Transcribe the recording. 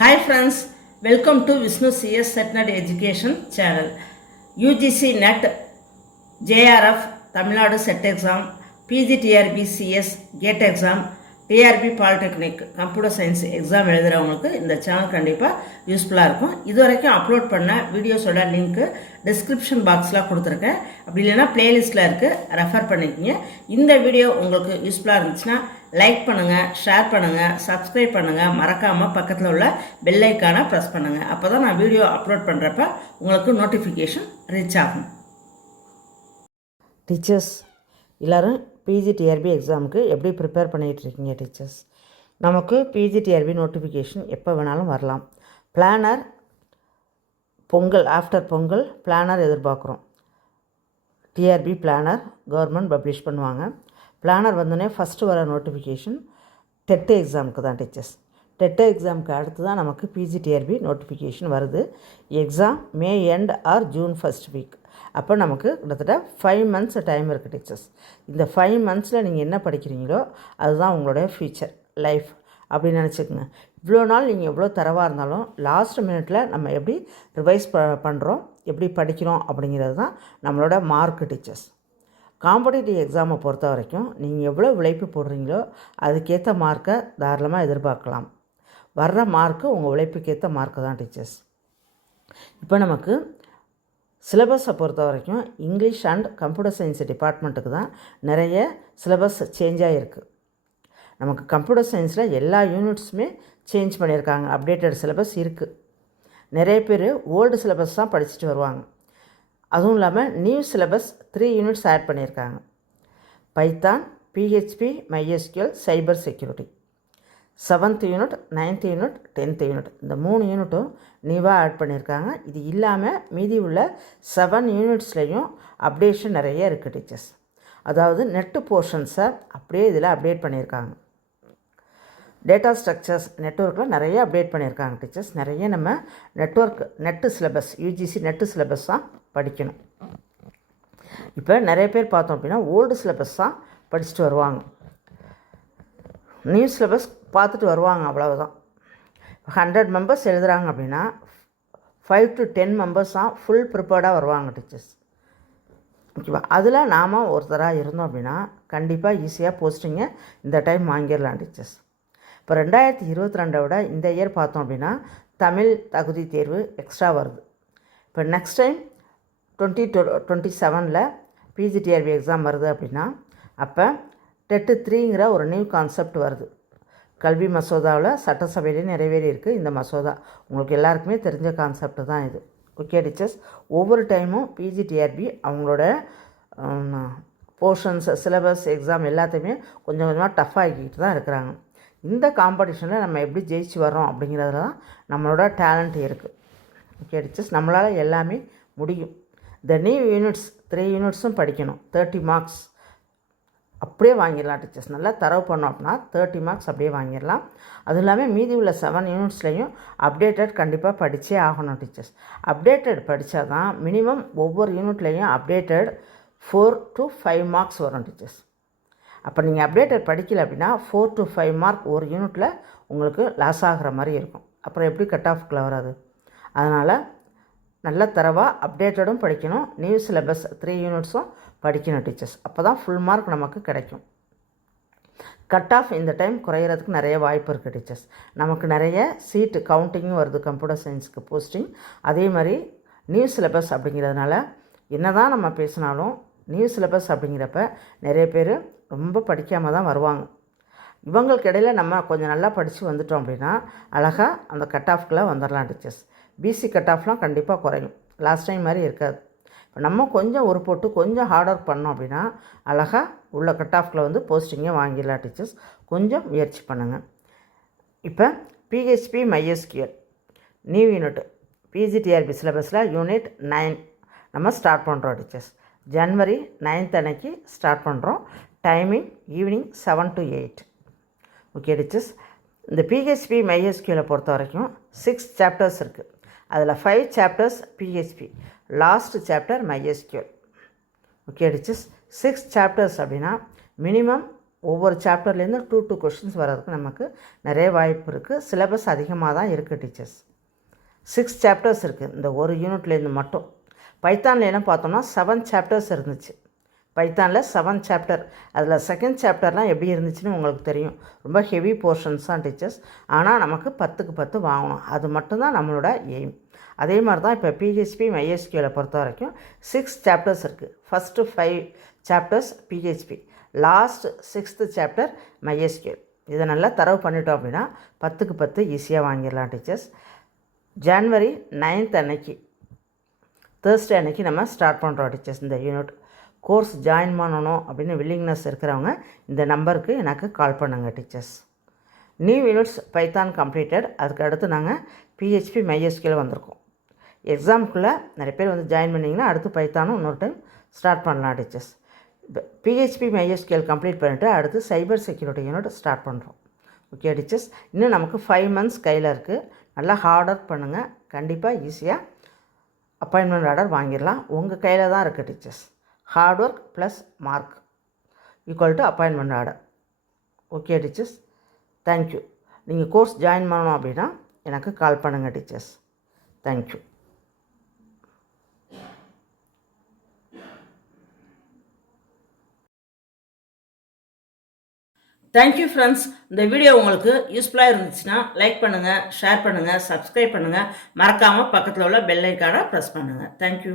Hi friends, welcome to Vishnu CS Setnet Education channel. UGC NET, JRF, Tamil Nadu Set Exam, PGTRB CS, GATE Exam, TRB Polytechnic, Computer Science Exam எழுதுறவங்களுக்கு இந்த channel கண்டிப்பாக யூஸ்ஃபுல்லாக இருக்கும். இது வரைக்கும் upload பண்ண வீடியோஸோட link description பாக்ஸில் கொடுத்துருக்கேன். அப்படி இல்லைன்னா பிளேலிஸ்ட்டில் இருக்குது, ரெஃபர் பண்ணிக்கிங்க. இந்த வீடியோ உங்களுக்கு யூஸ்ஃபுல்லாக இருந்துச்சுன்னா லைக் பண்ணுங்கள், ஷேர் பண்ணுங்கள், சப்ஸ்கிரைப் பண்ணுங்கள், மறக்காமல் பக்கத்தில் உள்ள பெல் ஐக்கானை ப்ரெஸ் பண்ணுங்கள். அப்போ தான் நான் வீடியோ அப்லோட் பண்ணுறப்ப உங்களுக்கு நோட்டிஃபிகேஷன் ரீச் ஆகும். டீச்சர்ஸ் எல்லோரும் பிஜிடிஆர்பி எக்ஸாமுக்கு எப்படி ப்ரிப்பேர் பண்ணிகிட்ருக்கீங்க டீச்சர்ஸ்? நமக்கு பிஜிடிஆர்பி நோட்டிஃபிகேஷன் எப்போ வேணாலும் வரலாம். Planar Pongal, after Pongal planar எதிர்பார்க்குறோம். டிஆர்பி பிளானர் கவர்மெண்ட் பப்ளிஷ் பண்ணுவாங்க. பிளானர் வந்தோடனே ஃபஸ்ட்டு வர நோட்டிஃபிகேஷன் டெட் எக்ஸாமுக்கு தான் டீச்சர்ஸ். டெட் எக்ஸாமுக்கு அடுத்து தான் நமக்கு பிஜிடிஆர்பி நோட்டிஃபிகேஷன் வருது. Exam May end R June first week. அப்போ நமக்கு கிட்டத்தட்ட 5 months டைம் இருக்குது டீச்சர்ஸ். இந்த 5 monthsல நீங்கள் என்ன படிக்கிறீங்களோ அதுதான் உங்களுடைய ஃப்யூச்சர் லைஃப் அப்படின்னு நினச்சிக்கோங்க. இவ்வளோ நாள் நீங்கள் எவ்வளோ தரவாக இருந்தாலும் லாஸ்ட் மினிட்ல நம்ம எப்படி ரிவைஸ் பண்ணுறோம், எப்படி படிக்கிறோம் அப்படிங்கிறது தான் நம்மளோட மார்க்கு டீச்சர்ஸ். காம்படிட்டிவ் எக்ஸாமை பொறுத்த வரைக்கும் நீங்கள் எவ்வளோ உழைப்பு போடுறீங்களோ அதுக்கேற்ற மார்க்கை தாராளமாக எதிர்பார்க்கலாம். வர்ற மார்க்கு உங்கள் உழைப்புக்கேற்ற மார்க்கு தான் டீச்சர்ஸ். இப்போ நமக்கு சிலபஸை பொறுத்த வரைக்கும் இங்கிலீஷ் அண்ட் கம்ப்யூட்டர் சயின்ஸ் டிபார்ட்மெண்ட்டுக்கு தான் நிறைய சிலபஸ் சேஞ்ச் ஆகிருக்கு. நமக்கு கம்ப்யூட்டர் சயின்ஸில் எல்லா யூனிட்ஸுமே சேஞ்ச் பண்ணியிருக்காங்க. அப்டேட்டட் சிலபஸ் இருக்குது. நிறைய பேர் ஓல்டு சிலபஸ் தான் படிச்சுட்டு வருவாங்க. அதுவும் இல்லாமல் நியூ சிலபஸ் 3 யூனிட்ஸ் ஆட் பண்ணியிருக்காங்க. Python, PHP, MySQL, cyber security. 7th unit, 9th unit, 10th unit, இந்த 3 யூனிட்டும் நியூவாக ஆட் பண்ணியிருக்காங்க. இது இல்லாமல் மீதி உள்ள 7 யூனிட்ஸ்லேயும் அப்டேஷன் நிறைய இருக்குது டீச்சர்ஸ். அதாவது நெட்டு போர்ஷன்ஸை அப்படியே இதில் அப்டேட் பண்ணியிருக்காங்க. டேட்டா ஸ்ட்ரக்சர்ஸ் நெட்வொர்க்கில் நிறைய அப்டேட் பண்ணியிருக்காங்க டீச்சர்ஸ். நிறைய நம்ம net syllabus, UGC net syllabus தான் படிக்கணும். இப்போ நிறைய பேர் பார்த்தோம் அப்படின்னா ஓல்டு சிலபஸ் தான் படிச்சுட்டு வருவாங்க. நியூ சிலபஸ் பார்த்துட்டு வருவாங்க, அவ்வளவுதான். 100 மெம்பர்ஸ் எழுதுகிறாங்க அப்படின்னா 5 to 10 மெம்பர்ஸ் தான் ஃபுல் ப்ரிப்பேர்டாக வருவாங்க டீச்சர்ஸ். ஓகேவா? அதில் நாம் ஒருத்தராக இருந்தோம் அப்படின்னா கண்டிப்பாக ஈஸியாக போஸ்டிங்கை இந்த டைம் வாங்கிடலாம் டீச்சர்ஸ். இப்போ 2022 விட இந்த இயர் பார்த்தோம் அப்படின்னா தமிழ் தகுதி தேர்வு எக்ஸ்ட்ரா வருது. இப்போ நெக்ஸ்ட் டைம் 2027 பிஜிடிஆர்பி எக்ஸாம் வருது அப்படின்னா அப்போ டெட்டு 3ங்கிற ஒரு நியூ கான்செப்ட் வருது. கல்வி மசோதாவில் சட்டசபையிலே நிறைவேறி இருக்குது இந்த மசோதா. உங்களுக்கு எல்லாருக்குமே தெரிஞ்ச கான்செப்ட் தான் இது. ஓகே டீச்சர்ஸ், ஒவ்வொரு டைமும் பிஜிடிஆர்பி அவங்களோட போர்ஷன்ஸ், சிலபஸ், எக்ஸாம் எல்லாத்தையுமே கொஞ்சம் கொஞ்சமாக டஃப் ஆகிக்கிட்டு தான் இருக்கிறாங்க. இந்த காம்படிஷனில் நம்ம எப்படி ஜெயிச்சு வரோம் அப்படிங்கிறதுல தான் நம்மளோட டேலண்ட் இருக்குது. ஓகே டீச்சர்ஸ், நம்மளால் எல்லாமே முடியும். இந்த நியூ யூனிட்ஸ் 3 யூனிட்ஸும் படிக்கணும். 30 மார்க்ஸ் அப்படியே வாங்கிடலாம் டீச்சர்ஸ். நல்லா தரவு பண்ணோம் அப்படின்னா 30 மார்க்ஸ் அப்படியே வாங்கிடலாம். அதுவும் இல்லாமல் மீதி உள்ள 7 யூனிட்ஸ்லையும் அப்டேட்டட் கண்டிப்பாக படித்தே ஆகணும் டீச்சர்ஸ். அப்டேட்டட் படித்தா தான் மினிமம் ஒவ்வொரு யூனிட்லேயும் அப்டேட்டட் 4 to 5 மார்க்ஸ் வரும் டீச்சர்ஸ். அப்போ நீங்கள் அப்டேட்டட் படிக்கலை அப்படின்னா 4 to 5 மார்க் ஒரு யூனிட்டில் உங்களுக்கு லாஸ் ஆகிற மாதிரி இருக்கும். அப்புறம் எப்படி கட் ஆஃப்குள்ளே வராது? அதனால் நல்ல தரவாக அப்டேட்டடும் படிக்கணும், நியூ சிலபஸ் 3 யூனிட்ஸும் படிக்கணும் டீச்சர்ஸ். அப்போ தான் ஃபுல் மார்க் நமக்கு கிடைக்கும். கட் ஆஃப் இந்த டைம் குறையிறதுக்கு நிறைய வாய்ப்பு இருக்குது டீச்சர்ஸ். நமக்கு நிறைய சீட்டு கவுண்டிங்கும் வருது கம்ப்யூட்டர் சயின்ஸுக்கு போஸ்டிங். அதே மாதிரி நியூ சிலபஸ் அப்படிங்கிறதுனால என்ன தான் நம்ம பேசினாலும் நியூ சிலபஸ் அப்படிங்கிறப்ப நிறைய பேர் ரொம்ப படிக்காமல் தான் வருவாங்க. இவங்களுக்கு இடையில நம்ம கொஞ்சம் நல்லா படித்து வந்துட்டோம் அப்படின்னா அழகாக அந்த கட் ஆஃப்குள்ளே வந்துடலாம் டீச்சர்ஸ். பிசி கட் ஆஃப்லாம் கண்டிப்பாக குறையும், லாஸ்ட் டைம் மாதிரி இருக்காது. இப்போ நம்ம கொஞ்சம் ஒரு போட்டு கொஞ்சம் ஹார்ட் ஒர்க் பண்ணோம் அப்படின்னா அழகாக உள்ள கட் ஆஃப்கில் வந்து போஸ்டிங்கே வாங்கிடலாம் டீச்சர்ஸ். கொஞ்சம் முயற்சி பண்ணுங்கள். இப்போ PHP, MySQL new unit PGTRB சிலபஸில் யூனிட் 9 நம்ம ஸ்டார்ட் பண்ணுறோம் டீச்சர்ஸ். ஜனவரி 9th அன்னைக்கு ஸ்டார்ட் பண்ணுறோம். Timing evening 7 to 8. Okay teachers, இந்த பிஹெச்பி, MySQL பொறுத்த வரைக்கும் 6 சாப்டர்ஸ் இருக்குது. அதில் 5 chapters PHP, last chapter MySQL. Okay teachers, 6 chapters அப்படின்னா மினிமம் ஒவ்வொரு சாப்டர்லேருந்து 2 கொஷின்ஸ் வர்றதுக்கு நமக்கு நிறைய வாய்ப்பு இருக்குது. சிலபஸ் அதிகமாக தான் இருக்குது டீச்சர்ஸ். 6 சாப்டர்ஸ் இருக்குது இந்த ஒரு யூனிட்லேருந்து மட்டும். பைத்தானில் என்ன பார்த்தோம்னா 7 சாப்டர்ஸ் இருந்துச்சு. பைத்தானில் 7 சாப்டர். அதில் செகண்ட் சாப்டர்லாம் எப்படி இருந்துச்சுன்னு உங்களுக்கு தெரியும். ரொம்ப ஹெவி போர்ஷன்ஸ் தான் டீச்சர்ஸ். ஆனால் நமக்கு 10க்கு 10 வாங்கணும். அது மட்டும்தான் நம்மளோட எய்ம். அதே மாதிரி தான் இப்போ பிஹெச்பி MySQL பொறுத்த வரைக்கும் 6 சாப்டர்ஸ் இருக்குது. First 5 chapters PHP, last 6th chapter MySQL. இதை நல்லா தரவு பண்ணிட்டோம் அப்படின்னா 10க்கு 10 ஈஸியாக வாங்கிடலாம் டீச்சர்ஸ். ஜனவரி 9th அன்னைக்கு, தேர்ஸ்டே அன்னைக்கு நம்ம ஸ்டார்ட் பண்ணுறோம் டீச்சர்ஸ் இந்த யூனிட். கோர்ஸ் ஜாயின் பண்ணணும் அப்படின்னு வில்லிங்னஸ் இருக்கிறவங்க இந்த நம்பருக்கு எனக்கு கால் பண்ணுங்கள் teachers. New units Python completed. அதுக்கு அடுத்து நாங்கள் பிஹெச்பி MySQL வந்திருக்கோம். எக்ஸாமுக்குள்ளே நிறைய பேர் வந்து ஜாயின் பண்ணிங்கன்னா அடுத்து பைத்தானும் இன்னொரு டைம் ஸ்டார்ட் பண்ணலாம் டீச்சர்ஸ். இப்போ பிஹெச்பி MySQL கம்ப்ளீட் பண்ணிவிட்டு அடுத்து சைபர் செக்யூரிட்டி யூனிட் ஸ்டார்ட் பண்ணுறோம். ஓகே டீச்சர்ஸ், இன்னும் நமக்கு 5 months கையில் இருக்குது. நல்லா ஹார்ட் ஒர்க் பண்ணுங்கள். கண்டிப்பாக ஈஸியாக அப்பாயின்மெண்ட் ஆர்டர் வாங்கிடலாம். உங்கள் கையில் தான் இருக்குது teachers. Hard work plus mark equal to appointment order. Okay teachers, thank you. நீங்கள் கோர்ஸ் ஜாயின் பண்ணணும் அப்படின்னா எனக்கு கால் பண்ணுங்கள் டீச்சர்ஸ். தேங்க்யூ. Thank you friends. இந்த வீடியோ உங்களுக்கு யூஸ்ஃபுல்லாக இருந்துச்சுன்னா லைக் பண்ணுங்கள், ஷேர் பண்ணுங்கள், சப்ஸ்கிரைப் பண்ணுங்கள். மறக்காமல் பக்கத்தில் உள்ள பெல் ஐக்கானை ப்ரெஸ் பண்ணுங்கள். தேங்க்யூ.